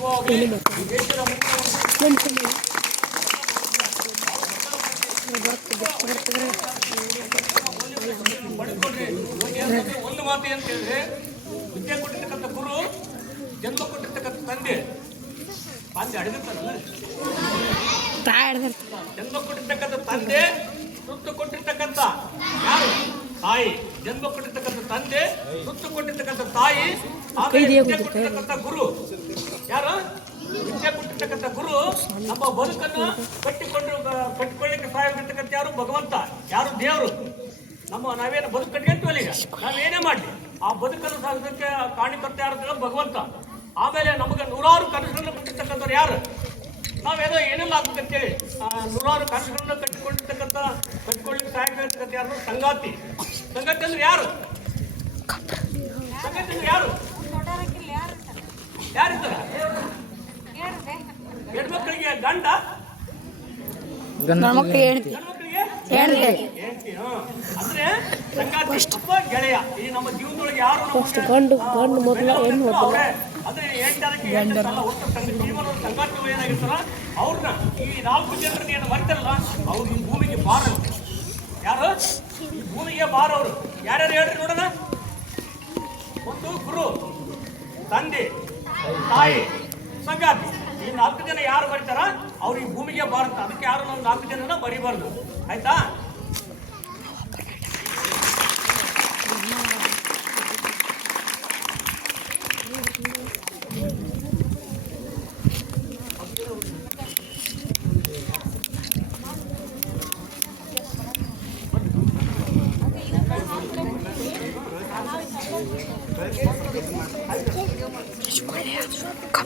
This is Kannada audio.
ಅಂತಿಮವಾಗಿ ಈ ದೇಶದ ಒಂದು ಮಾತು ಅಂತ ಹೇಳಿದ್ರೆ, ವಿದ್ಯೆ ಕೊಟ್ಟಿರ್ತಕ್ಕಂಥ ಗುರು, ಜನ್ಮ ಕೊಟ್ಟಿರ್ತಕ್ಕಂಥ ತಂದೆ ಅಡಗಿರ್ತಾನಲ್ಲ, ಜನ್ಮ ಕೊಟ್ಟಿರ್ತಕ್ಕಂಥ ತಂದೆ, ಸುತ್ತು ಕೊಟ್ಟಿರ್ತಕ್ಕಂಥ ಯಾರು ತಾಯಿ, ಜನ್ಮ ಕೊಟ್ಟಿರ್ತಕ್ಕಂಥ ತಂದೆ, ಸುತ್ತು ಕೊಟ್ಟಿರ್ತಕ್ಕಂಥ ತಾಯಿ, ವಿದ್ಯೆ ಕೊಟ್ಟಿರ್ತಕ್ಕಂಥ ಗುರು ಯಾರು? ವಿದ್ಯೆ ಕೊಟ್ಟಿರ್ತಕ್ಕಂಥ ಗುರು ನಮ್ಮ ಬದುಕನ್ನು ಕಟ್ಟಿಕೊಳ್ಳಿಕ್ಕೆ ಸಹಾಯವಾಗಿರ್ತಕ್ಕಂಥ ಯಾರು? ಭಗವಂತ. ಯಾರು? ದೇವರು. ನಾವೇನು ಬದುಕು ಕಟ್ಕೊಂತೀವಲ್ಲ, ಈಗ ನಾವೇನೇ ಮಾಡಲಿ ಆ ಬದುಕನ್ನು ಸಾಗೋದಕ್ಕೆ ಕಾಣಿಕರ್ತ ಯಾರು? ಭಗವಂತ. ಆಮೇಲೆ ನಮಗೆ ನೂರಾರು ಕನಸುಗಳನ್ನು ಕೊಟ್ಟಿರ್ತಕ್ಕಂಥವ್ರು ಯಾರು? ನಾವೇನೋ ಏನೆಲ್ಲ ಆಗ್ಬೇಕಂತೇಳಿ ನೂರಾರು ಕನಸುಗಳನ್ನ ಕಟ್ಟಿಕೊಳ್ಳಿಕ್ಕೆ ಸಹಾಯವಾಗಿರ್ತಕ್ಕಂಥ ಯಾರು? ಸಂಗಾತಿ. ಸಂಗಾತಿ ಅಂದ್ರೆ ಯಾರು? ಸಂಗಾತಿ ಅಂದ್ರೆ ಯಾರು? ಯಾರಿರ್ತಾರ? ಹೆಣ್ಮಕ್ಳಿಗೆ ಗಂಡ, ಗಂಡ್ಮಕ್ಳಿಗೆ ಅಂದ್ರೆ ಸಂಗಾತಿ ಅಪ್ಪ ಗೆಳೆಯ. ಈ ನಮ್ಮ ಜೀವನದೊಳಗೆ ಯಾರು ಅಂದ್ರೆ ಜೀವನದ ಸಂಗಾತಿ ಏನಾಗಿರ್ತಾರ ಅವ್ರನ್ನ, ಈ 4 ಜನರನ್ನ ಏನು ಬರ್ತಾರಲ್ಲ ಅವ್ರು ಈ ಭೂಮಿಗೆ ಬಾರ. ಯಾರು? ಈ ಭೂಮಿಗೆ ಬಾರವರು ಯಾರ್ಯಾರು ಹೇಳ್ರಿ ನೋಡೋಣ. ಒಂದು ಗುರು, ತಂದೆ, ತಾಯಿ, ಸಂಗಾತಿ. ಈ 4 ಜನ ಯಾರು ಬರ್ತಾರ ಅವ್ರು ಈ ಭೂಮಿಗೆ ಬಾರಂತ. ಅದಕ್ಕೆ ಯಾರು ನಾವು 4 ಜನನ ಬರಿಬಾರ್ದು. ಆಯ್ತಾ?